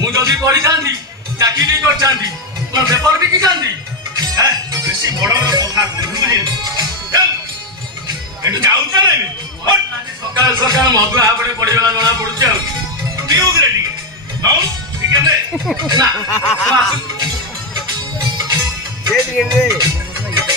मुझे पढ़ी जाती चाकरी कर जाती तो पेपर भी की जाती है बेसी बड़ बड़ कथा बुझिल एटू जाउ चले सकाल सकाल मधु आपड़े पड़ीगला जना पड़ुछ पीऊ रेडी नौ ठीक है ना ना दे